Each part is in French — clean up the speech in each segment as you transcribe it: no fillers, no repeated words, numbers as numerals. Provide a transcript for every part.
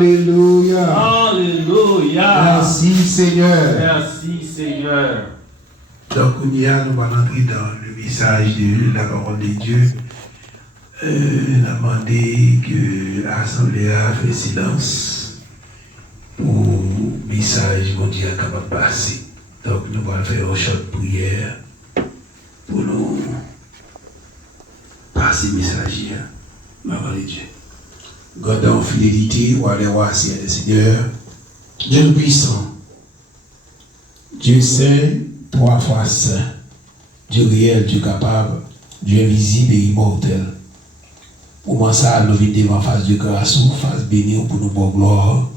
Alléluia. Alléluia. Merci Seigneur. Merci Seigneur. Donc nous allons entrer dans le message de la parole de Dieu. On a demandé que l'Assemblée a fait silence pour le message mondial capable de passer. Donc nous allons faire un chant de prière pour nous passer le message. Maman de Dieu. God en fidélité, roi des rois, Seigneur, Dieu puissant, Dieu saint, trois fois saint, Dieu réel, Dieu capable, Dieu invisible et immortel. Pour moi, ça, nous venons devant face de grâce, face bénie pour nous bonne gloire,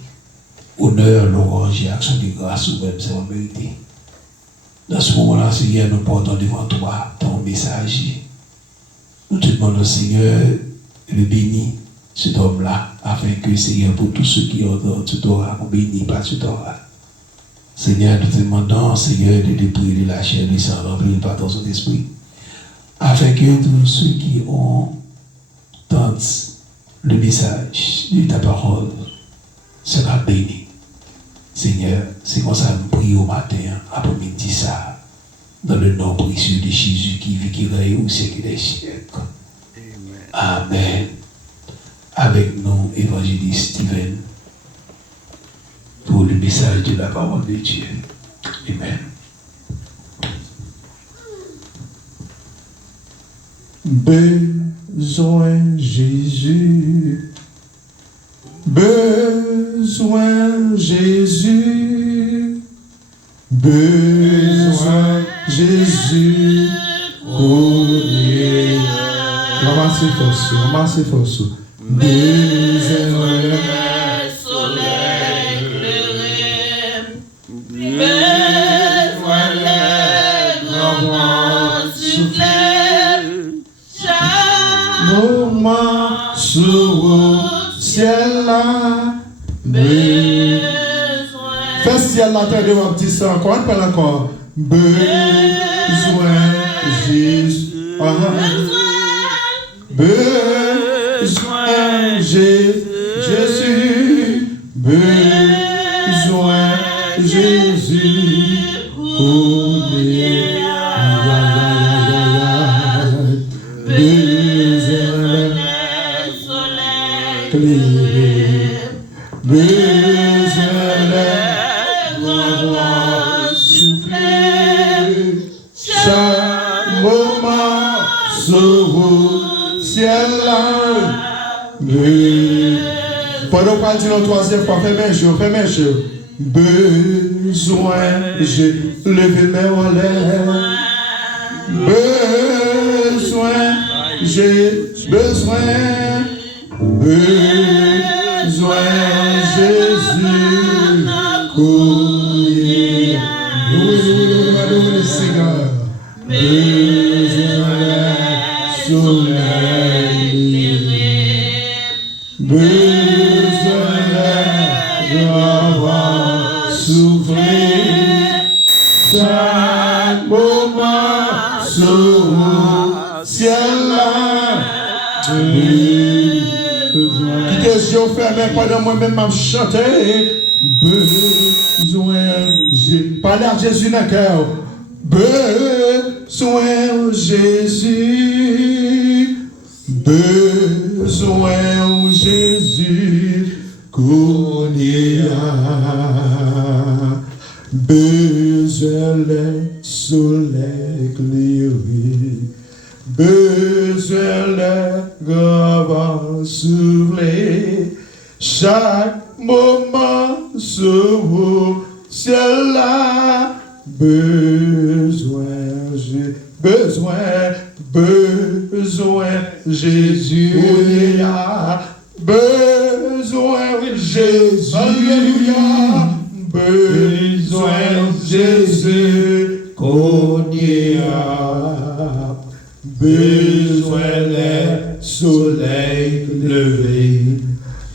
honneur, louange et action de grâce, ou même c'est en vérité. Dans ce moment-là, Seigneur, nous portons devant toi ton message. Nous te demandons, Seigneur, le béni cet homme-là, afin que, Seigneur, pour tous ceux qui ont tu t'auras, on bénit pas tu t'auras. Seigneur, nous te demandons, Seigneur, de dépouiller de la chair, du sang, remplir par ton Saint-Esprit, afin que tous ceux qui ont entendu le message de ta parole sera béni. Seigneur, c'est comme ça que nous prions au matin, après-midi ça, dans le nom précieux de Jésus qui vit, qui règne au siècle des siècles. Amen. Avec nous, évangéliste Steven, pour le message de la parole de Dieu. Amen. Besoin Jésus, besoin Jésus, besoin Jésus, ramassez force. Besoin soleil éclairé, besoin les grands vents souffler, chaque moment sous ciel là, fais ciel là, t'as de petit ça encore, pas encore. Besoin Jésus, besoin Jésus, besoin Jésus, besoin souffler, chaque moment sous ciel là. Pendant qu'on dit la troisième fois, fais mes jeux. Besoin, j'ai levé mes en l'air. Besoin, j'ai besoin Jésus. Nous, Seigneur. Besoin soleil éclairé, besoin de vent souffler, chaque moment sous ciel là. Qui que je ferme pendant moi-même m'a chanté. Besoin, j'ai parlé à Jésus dans le cœur. Besoin Jésus, besoin Jésus, connaît besoin le soleil éclairé, besoin le grand souffler, chaque moment sous ciel là. Besoin Jésus, besoin Jésus, alléluia, besoin Jésus, besoin le soleil levé,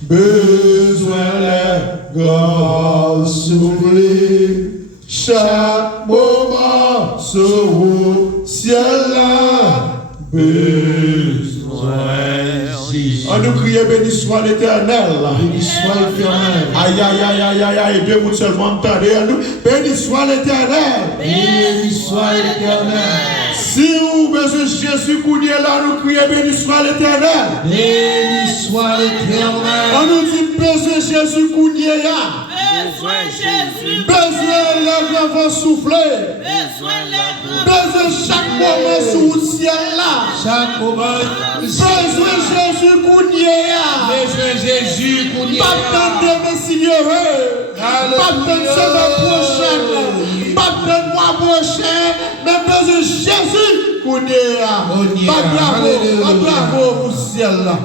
besoin le grand souffler, chaque moment sous ciel là, besoin Jésus. On nous crie crier béni soit l'Éternel. Béni soit l'Éternel. Aïe, aïe, aïe, aïe, aïe, aïe, deux mots seulement entendez nous. Béni soit l'Éternel. Béni soit l'Éternel. Si vous besoin de Jésus qu'on est là, nous crions béni soit l'Éternel. Béni soit l'Éternel. On nous dit besoin de Jésus qu'on est là. Besoin Jésus. Besoin de la grand vent souffler. Besoin la Besoin de chaque moment sous le ciel là. Chaque moment. Besoin de Jésus qu'on y est là. Besoin Jésus qu'on y Pas de temps de Seigneur. Pas de temps de semaine prochaine. Pas de mois prochain. Mais besoin de Jésus qu'on y est là. Pas bravo pour le ciel là.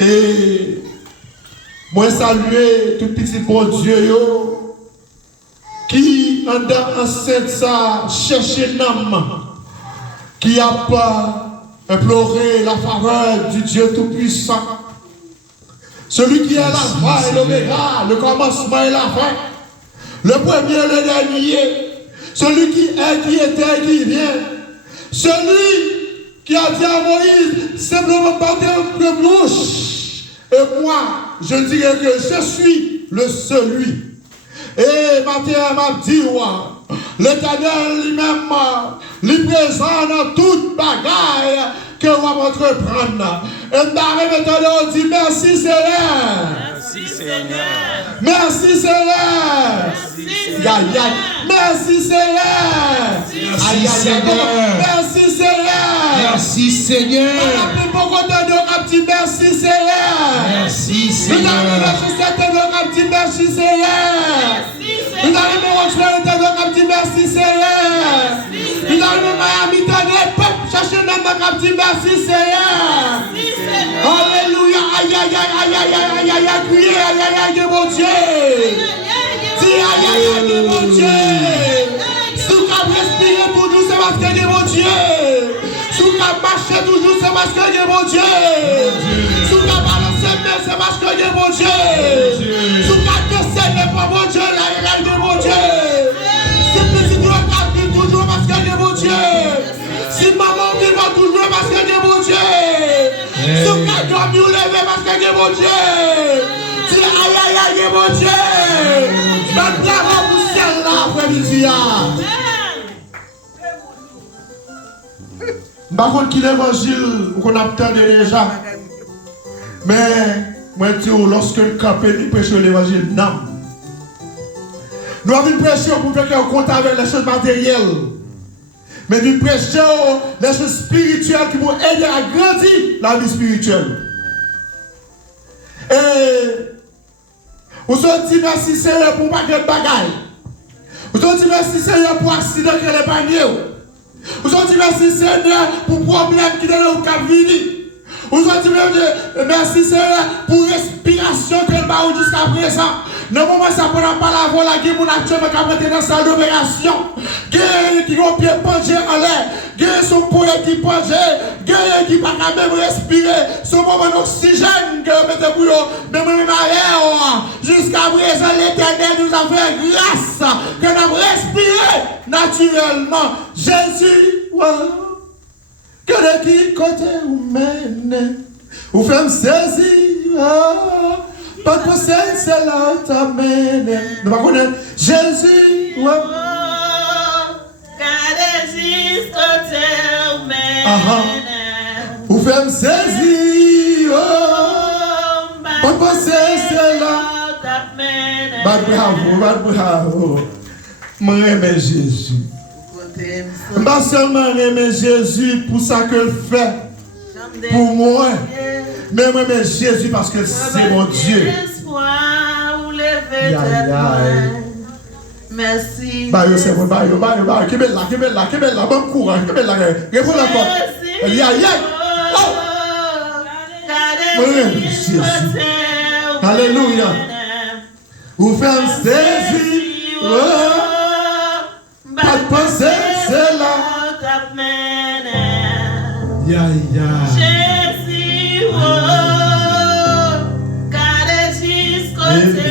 Et moi saluer tout petit bon Dieu yo, qui en dans enceinte ça chercher l'âme, qui a pas imploré la faveur du Dieu Tout-Puissant. Celui qui est l'alpha et l'oméga, le commencement et la fin, le premier et le dernier, celui qui est, qui était, qui vient, celui qui a dit à Moïse, simplement par tes bouches. Et moi, je dirais que je suis le celui. Et Matthieu m'a dit, l'Éternel lui-même, lui présent dans toute bagaille que vous entreprendre. Et maintenant, dit merci Seigneur. Merci Seigneur. Merci Seigneur. Merci Seigneur. Merci Seigneur. Merci Seigneur. Merci Seigneur. Merci Seigneur. Merci Seigneur. Merci Seigneur. Nous arrivons merci Seigneur. Nous arrivons Miami, chercher merci Seigneur. Alléluia. Aïe, aïe, aïe, aïe, aïe, aïe, aïe, aïe, crier, aïe, aïe, aïe, mon Dieu. Dis aïe, aïe, aïe, mon Dieu. Si vous respirez toujours, c'est parce que mon Dieu. Si vous marchez toujours, c'est parce que mon Dieu. Si vous balancez, c'est parce que mon Dieu. Si vous descendez pas mon Dieu, la de mon Dieu. Si petit doigt vit toujours parce que mon Dieu. Si maman vit toujours parce que mon Dieu. Si vous doit vous lever parce que mon Dieu. Dis aïe aïe aïe mon Dieu. Donne la pour celle-là après-midi. Par contre, qui l'évangile qu'on a entendu déjà. Mais, moi, je dis, lorsque le campé prêche l'évangile, non. Nous avons prêché pour faire un compte avec les choses matérielles. Mais nous prêchons les choses spirituelles qui vont aider à grandir la vie spirituelle. Et, vous avez dit merci Seigneur pour pas de bagaille. Vous avez dit merci Seigneur pour accident que les paniers. Vous avez dit merci Seigneur pour problème qui est au cap vini. Vous avez dit merci Seigneur pour respiration que le baou jusqu'à présent. Non, moment ça ne prend pas la voie, la guerre, mon actuellement qui a été dans la salle d'opération. Guerre qui ont pied penché en l'air. Guerre son poète qui penché. Guerre qui ne peut pas même respirer. Son moment d'oxygène que vous mettez pour eux. Mais même ailleurs, jusqu'à présent, l'Éternel nous a fait grâce que nous avons respiré naturellement. Jésus, que de qui côté vous mène, vous faites saisir. Pas de procès, c'est là où t'amène. Nous allons connaître Jésus. Vous faites me saisir. Pas de procès, c'est là. Bravo. Moi, j'aime Jésus. Pas seulement aimer Jésus pour ça que le fait. Pour moi. Mais moi, j'aime Jésus parce que c'est mon Dieu. Merci. Bayo, c'est bon, bayo. Kebella, bon courage, kebella, réponds encore. Oh! Moi, j'aime Jésus. Alléluia. Vous faites saisir. Pas de pensée, c'est là. Jésus, car Jésus, côté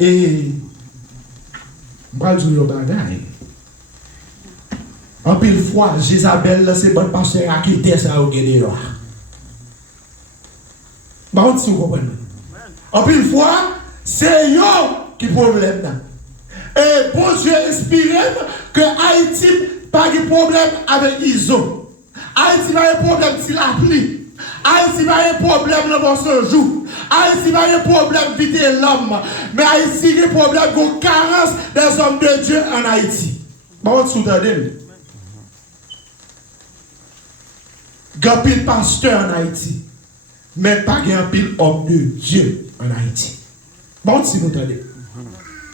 Et je vais dire un bagage. En pile fois, Jézabel, c'est bon pasteur qui était ça au Gédéon. Bon, si vous comprenez. En pile fois, c'est eux qui problème là. Et bon Dieu inspiré que Haïti pas de problème avec ISO. Haïti pas de problème s'il a pris. Haïti pas de problème dans ce jour. Haïti pas de problème vite l'homme. Mais Haïti a des problèmes de carence des hommes de Dieu en Haïti. Bon, vous entendez? Il y a un pile pasteur en Haïti. Mais pas un pile homme de Dieu en Haïti. Bon, si vous entendez.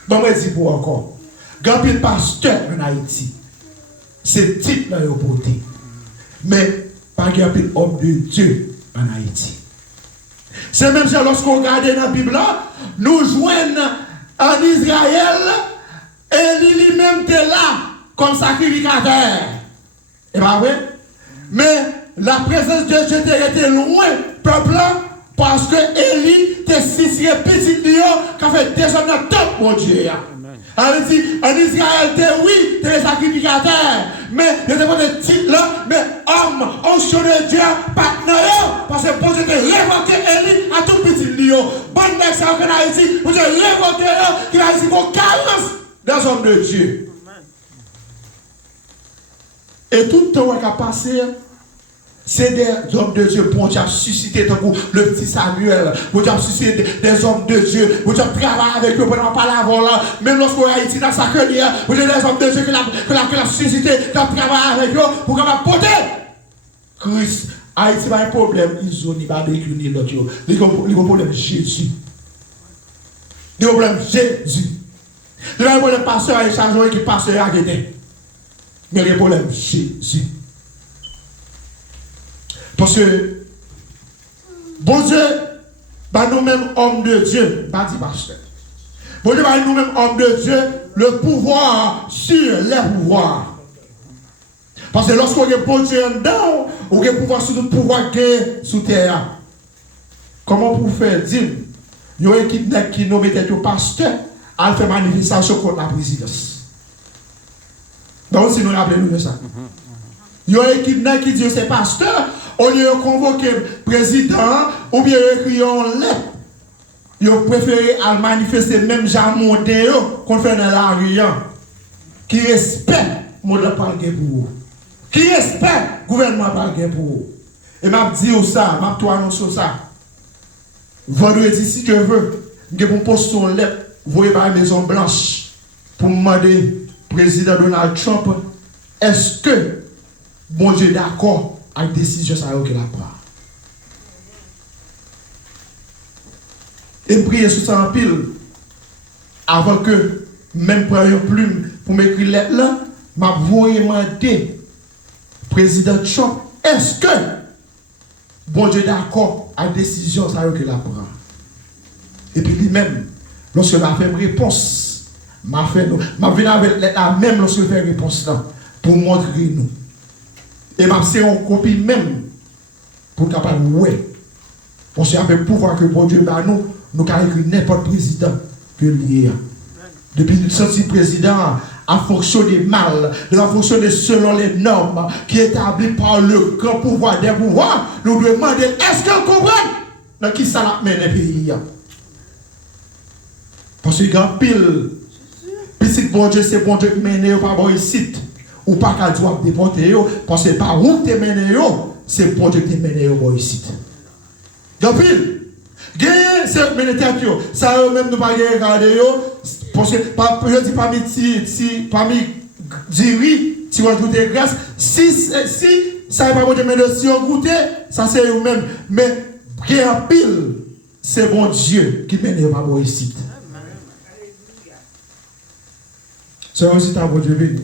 Bon, je dis pour encore. Il y a un pile pasteur en Haïti. C'est type là, au côté. Mais pas un pile homme de Dieu en Haïti. C'est même ça, lorsqu'on regarde dans la Bible, nous joignons en Israël et lui-même était là comme sacrificateur. Et pas vrai? Mais la présence de Dieu était loin, peuple, parce que Élie était si petit lion qui a fait descendre dans le temple, mon Dieu. Elle dit, en Israël, oui, tu es sacrificateur, mais il n'y a pas de titre là, mais homme, onction de Dieu, partenaire, parce que bon Dieu te révoqué Élie à tout petit lion. Bonne nation en Haïti, bon Dieu révoqué qui a ici qu'on carence des hommes de Dieu. Et tout le temps qui a passé, c'est des hommes de Dieu pour Dieu susciter le petit Samuel, pour Dieu susciter des hommes de Dieu, pour Dieu travailler avec eux pendant pas la volant, même lorsqu'on est Haïti dans sa carrière, pour Dieu des hommes de Dieu qui l'a suscité, qui a travaillé avec eux pour qu'on va porter Christ. Haïti n'a pas de problème, ils ont ni barbecue ni l'autre. Il y a un problème Jésus. Il y a un problème Jésus. Il y a un problème pasteur et chargé qui pasteur à guetter. Mais il y a un problème Jésus. Parce que, bon Dieu, bah nous-mêmes, hommes de Dieu, pas dit pasteur. Bon Dieu, bah nous-mêmes, hommes de Dieu, le pouvoir sur les pouvoirs. Parce que lorsqu'on a bon Dieu en dedans, on a pouvoir sur tout pouvoir qui est sous terre. Comment pour faire dire, il y a une équipe qui nous mettait au pasteur, à faire manifestation contre la présidence. Donc, si nous rappelons de ça. Il y a une équipe qui dit c'est pasteur, au lieu de convoquer le président, ou bien écrire en lettre, ils ont préféré à manifester même Jean Mondéo qu'on fait dans la rue, qui respecte mon parle pour vous, qui respecte le gouvernement parle pour vous. Et m'a dit ça, m'a toi annoncer ça. Vendredi, si tu veux, je vais poster une lettre, vous voyez par la Maison Blanche, pour demander au président Donald Trump, est-ce que bon Dieu d'accord avec la décision qu'il a prise. Et prier sur ça en pile. Avant que même prendre une plume pour m'écrire lettre là, m'a voyé demander président Trump, est-ce que bon Dieu d'accord avec la décision qu'il a prise. Et puis lui-même, lorsque il a fait une réponse, m'a venu avec la même lorsque il fait une réponse là, pour montrer nous. Et m'a fait une copie même pour capable ouais. Parce qu'il y a le pouvoir que bon Dieu bah nous avons écrit n'importe président que lié. Depuis le senti président a fonctionné mal, il a fonctionné selon les normes qui sont établies par le grand pouvoir des pouvoirs. Nous devons demander est-ce qu'on comprend dans qui ça l'a mené le pays. Parce qu'il y a un pile. Petit bon Dieu, c'est bon Dieu qui mène par bon ici. Ou pas qu'à doit déporter, parce que par où tu mènes, c'est bon Dieu qui mène bon ici. Donc, gagner, c'est mener tête, ça même nous pas regarder, parce que je dis parmi diri, si on goûte grâce, si ça va pas bon Dieu mener, si on goûte, ça c'est eux-mêmes. Mais gagner en pile, c'est bon Dieu qui mène par bon ici. C'est aussi ta bon Dieu béni.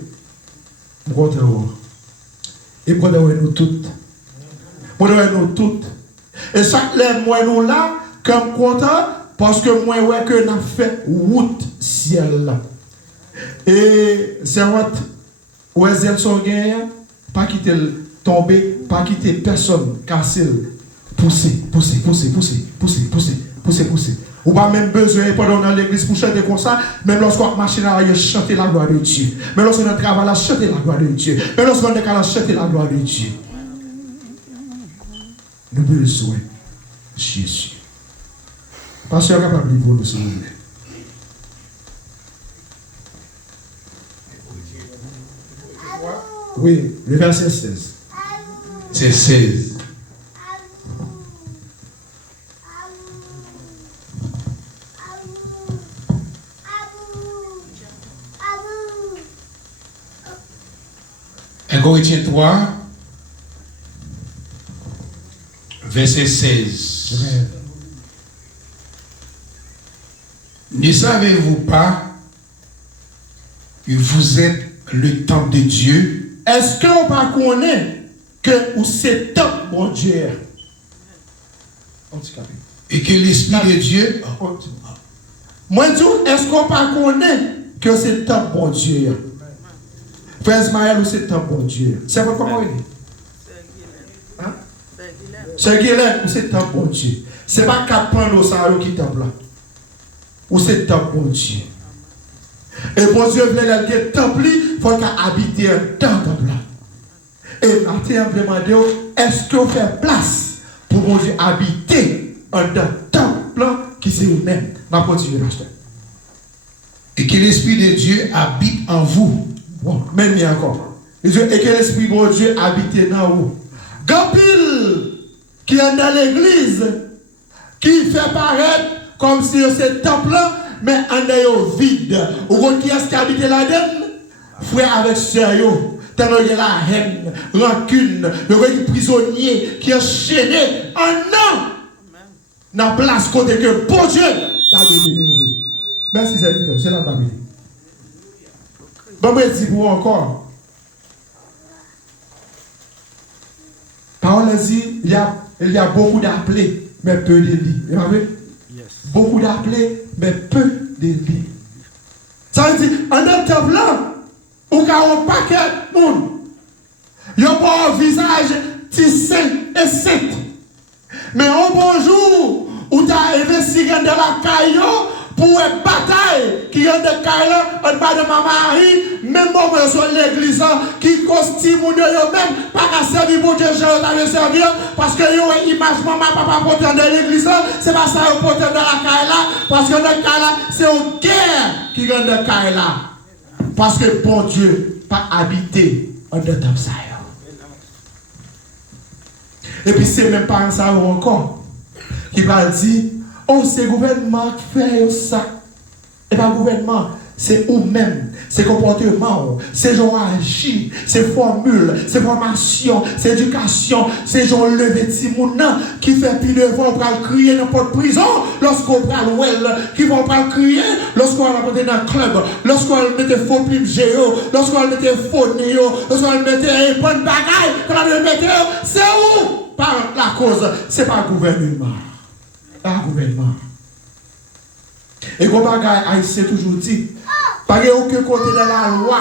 Et pour nous toutes. Pour nous toutes. Et chaque mois nous là, comme content, parce que moi, ouais, que nous avons fait route ciel là. Et c'est what, où elles sont gagnées, pas quitter tomber, pas quitter personne, casser, pousser. Ou pas même besoin pendant dans l'église pour chanter comme ça, même lorsqu'on marche dans la chanter la gloire de Dieu. Même lorsqu'on travaille, chanter la gloire de Dieu. Même lorsqu'on est à chanter la gloire de Dieu. Nous avons besoin de Jésus. Pasteur capable de pour nous, s'il vous plaît. Oui, le verset 16. C'est 16. Corinthiens 3, verset 16. Amen. Ne savez-vous pas que vous êtes le temple de Dieu? Est-ce qu'on ne connaît que ou c'est top, mon Dieu? Et que l'Esprit de Dieu... Moi, je dis, est-ce qu'on ne connaît que c'est top, mon Dieu? Frère Ismaël, ou c'est top, mon Dieu? C'est votre comment il est? Hein? C'est Guilherme, ou c'est top, mon Dieu? C'est pas qu'à prendre ça qui est top là. Ou c'est top, mon Dieu? Et mon Dieu voulait le temple, il faut qu'il habite dans le temple là. Et maintenant, je me demande, est-ce qu'on fait place pour mon Dieu habiter dans le temple qui c'est vous-même? Ma continue l'acheter. Et que l'Esprit de Dieu habite en vous. Bon, même encore. Et que l'Esprit de Dieu habite dans vous. Gapil qui est dans l'église, qui fait paraître comme si c'est temple là, mais en est vide. Ou qui est-ce qui habite là-dedans? Frère avec sœur, tellement il y a la haine, rancune, le prisonnier qui est enchaîné en non. Dans la place côté que bon Dieu t'a libéré. Merci Seigneur, c'est la vérité. Bon, je dis pour encore. Parole dit, il y a beaucoup d'appelés, mais peu de lits. Vous voyez? Beaucoup d'appelés, mais peu de lits. Ça veut dire, en un temps blanc, où il y a un paquet de monde, il y a pas un visage tissé et sec. Mais un bonjour, où tu as investi dans la caillou, pour une bataille qui est de Kaila, en bas de ma Marie, même moment sur l'église, qui costume eux-mêmes, pas qu'à servir pour Dieu, je servir, parce que yo une image maman, papa porté dans l'église, c'est pas ça porté dans la Kaila, parce que dans Kaila, c'est une guerre qui est de Kaila. Parce que bon Dieu, pas habité en de temps ça. Et puis c'est même pas ça encore, qui va dire, oh, c'est le gouvernement qui fait ça. Et pas le gouvernement, c'est vous-même, c'est comportement, c'est genre agir, c'est formule, c'est formation, c'est éducation, c'est genre lever de Timouna qui fait plus de fois, on va crier dans notre prison, lorsqu'on va le qui vont pas crier, lorsqu'on va mettre dans le club, lorsqu'on va mettre faux plumes géo, lorsqu'on va mettre faux néo, lorsqu'on va mettre bonne bagaille, qu'on va mettre, c'est où? Par la cause, c'est pas le gouvernement. Pas le gouvernement. Et comme bagaille haïtien toujours dit, pas aucun côté de la loi,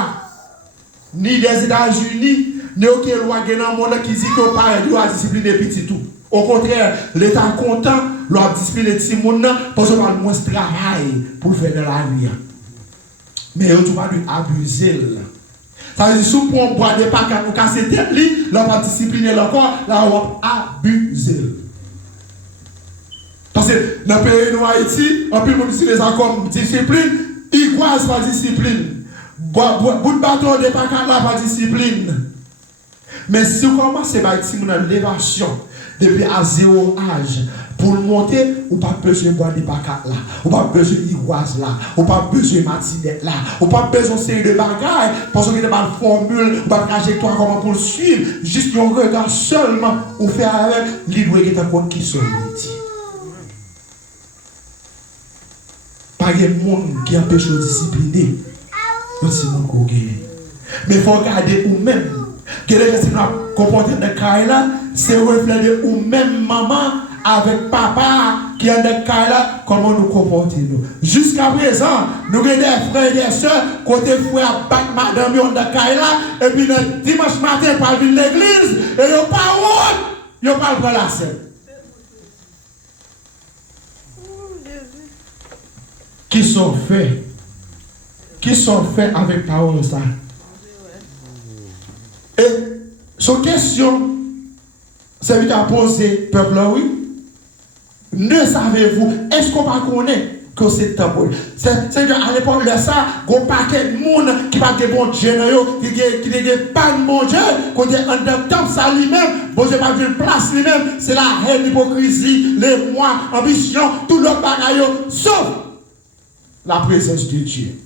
ni des États-Unis, ni aucune loi dans le monde qui dit qu'on parle de loi discipliner petit tout. Au contraire, l'État content, loi discipliner petit monde parce qu'on a moins de travail pour faire de la vie. Mais on ne doit pas abuser. Ça veut dire, si on boit des paquets pour casser tête, on va discipliner le corps, là on va abuser. Parce que dans le pays de Haïti, on peut utiliser ça comme discipline, iguase par discipline. Bout de bâton de paquets là par discipline. Mais si on commence à faire l'élévation depuis à 0 âge, pour le monter, on n'a pas besoin de boire des paquets là, on n'a pas besoin d'iguase là, on n'a pas besoin de matinette là, on n'a pas besoin de série de bagailles, parce qu'il y a des formules, on n'a pas de trajectoire comment pour le suivre, juste un regard seulement, on fait avec l'idée qui est un compte qui sont métier. Pas de monde qui empêche de discipliner. Mais il faut regarder vous-même. Que les gens comportent de Kaila, c'est reflet de vous-même, maman, avec papa qui est de Kaila, comment nous comportons. Jusqu'à présent, nous avons des frères et des soeurs, côté frère battre madame de Kaila, et puis le dimanche matin, par l'église, et ils n'ont pas honte, ils n'ont pas le la scène. qui sont faits avec parole ça. Et son question, c'est lui qui a posé, peuple, oui. Ne savez-vous, est-ce qu'on va connaître que c'est temps? C'est qu'à l'époque de ça, il y a un paquet de monde qui va de bon Dieu, qui n'a pas de bon Dieu, qui est en temps ça lui-même, bon Dieu pas de place lui-même, c'est la haine, l'hypocrisie, les moi, ambition, tout le bagaille, sauf la présence de Dieu.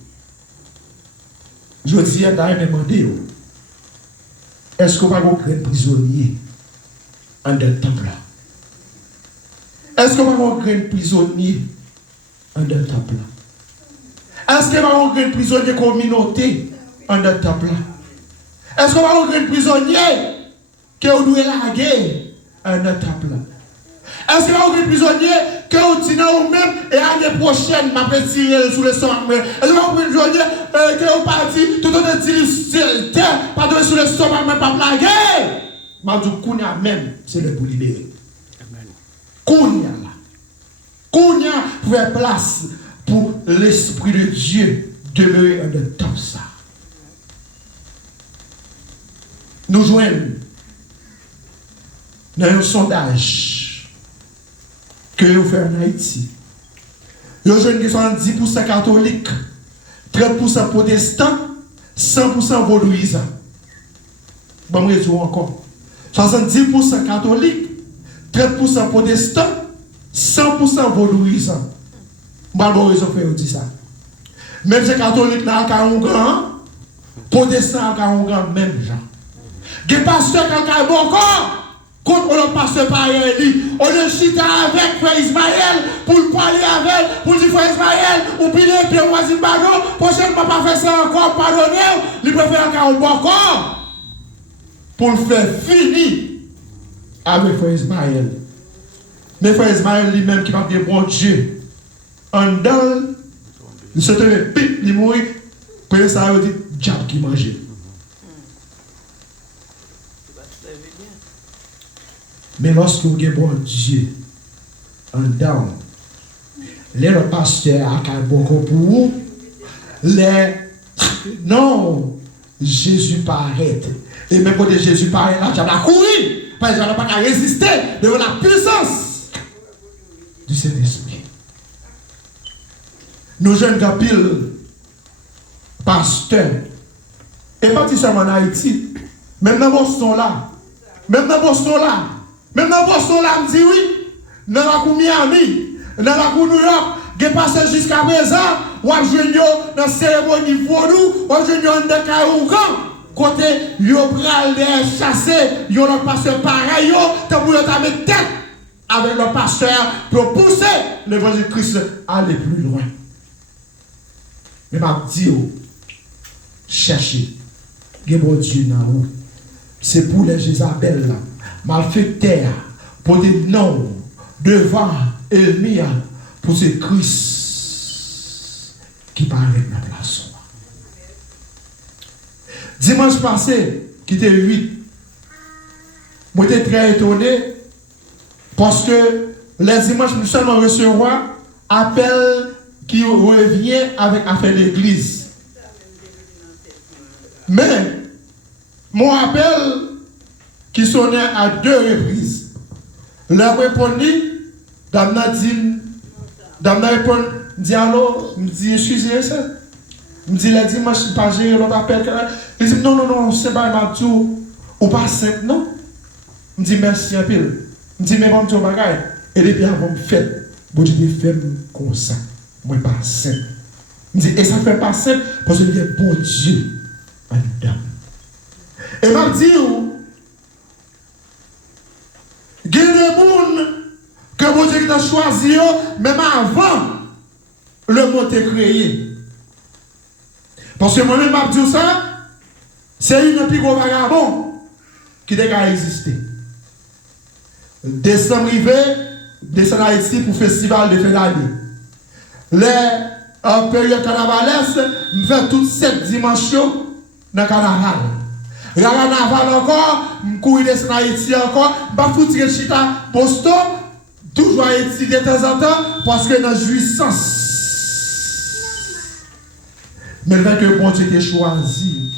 Je dis à Daïm demandé, est-ce qu'on va avoir un prisonnier en de temple? Est-ce qu'on va avoir un prisonnier en de temple? Est-ce qu'on va avoir un prisonnier communauté en de temple? Est-ce qu'on va avoir un prisonnier qui doit la guerre en de temple? Est-ce qu'on va avoir un prisonnier qui est ou même et l'année prochaine m'a fait tirer sous le sang? Est-ce qu'on va avoir un prisonnier qui est parti tout le temps de terre, pas de sous le sang, mais pas la guerre? M'a dit Kounia même, c'est le pour libérer. Kounia là. Kounia pour faire place pour l'Esprit de Dieu demeurer en de temps ça. Nous joignons dans un sondage que vous faites en Haïti. Nous joignons qui sont 10% catholiques, 30% protestants, 100% vaudouisants. Bon, je dis encore. 70% catholiques, 30% protestants, 100% vaudouisants. Bon, ils ont fait dire ça. Même si les catholiques n'ont qu'à un grand, protestants n'ont qu'à un grand, même gens. Des pasteurs qui ont bon corps, contre le pasteur païen, on le chita avec frère Ismaël, pour parler avec, pour dire frère Ismaël, ou bien Pierre Voisin Bano, prochainement pas faire ça encore, pardonnez, il préfère qu'à un bon corps. Pour le faire finir avec frère Ismaël. Mais frère Ismaël lui-même qui va dire bon Dieu, en dedans, il se tenait pip, il mourit, puis ça veut dire diable qui mangeait. Mais lorsque vous avez bon Dieu, en dedans, les pasteurs a beaucoup pour vous, non, Jésus paraît. Et même quand Jésus paraît là, tu as couru, parce que tu n'as pas qu'à résister devant la puissance du Saint-Esprit. Nos jeunes capilles, pasteurs, et pas seulement en Haïti, même dans Boston là, même dans Boston là, me dit oui, dans la cour Miami, dans la cour New York, qui passe jusqu'à présent, ou à jouer dans la cérémonie vaudou, ou à jouer dans le Kaougan. Côté, yo pral de chasser, yo le pasteur pareil, yo, t'as pour ta mettre tête avec le pasteur pour pousser l'évangile Christ à aller plus loin. Mais m'a dit, cherchez, que bon Dieu dans vous. C'est pour les Jézabel là, mal fait terre, pour dire non, devant ennemi, pour ce Christ qui paraît dans la place. Dimanche passé, qui était 8, moi j'étais très étonné parce que les dimanches, nous seulement recevoir appel qui revient avec affaire d'église. Mais mon appel qui sonnait à 2 reprises, leur répondu, Damna répond, dit allô, me dit excusez ça. Me dit les dimanches, pas gérer l'autre appel. Il dit non, c'est pas ma tout. Ou pas simple, non. Me dit merci un peu. Me dit mais bon, tu bagaille. Et depuis avant, me fait. Bon, je dis fais comme ça. Moi, pas simple. Me dit, et ça fait pas simple parce que il y a bon Dieu en dedans. Et m'a dit, il y a des gens que bon Dieu a choisi, même avant le monde est créé. Parce que moi-même, je dis ça, c'est une plus gros vagabond qui a existé. Décembre arrivé, descend à Haïti pour le festival de fin d'année. En période carnavalesque, je fais toutes 7 dimensions dans le carnaval. Le carnaval encore, je cours descendre à Haïti encore, je vais foutre le chita Boston, toujours à Haïti de temps en temps, parce que dans la jouissance Maintenant que bon Dieu t'a choisi,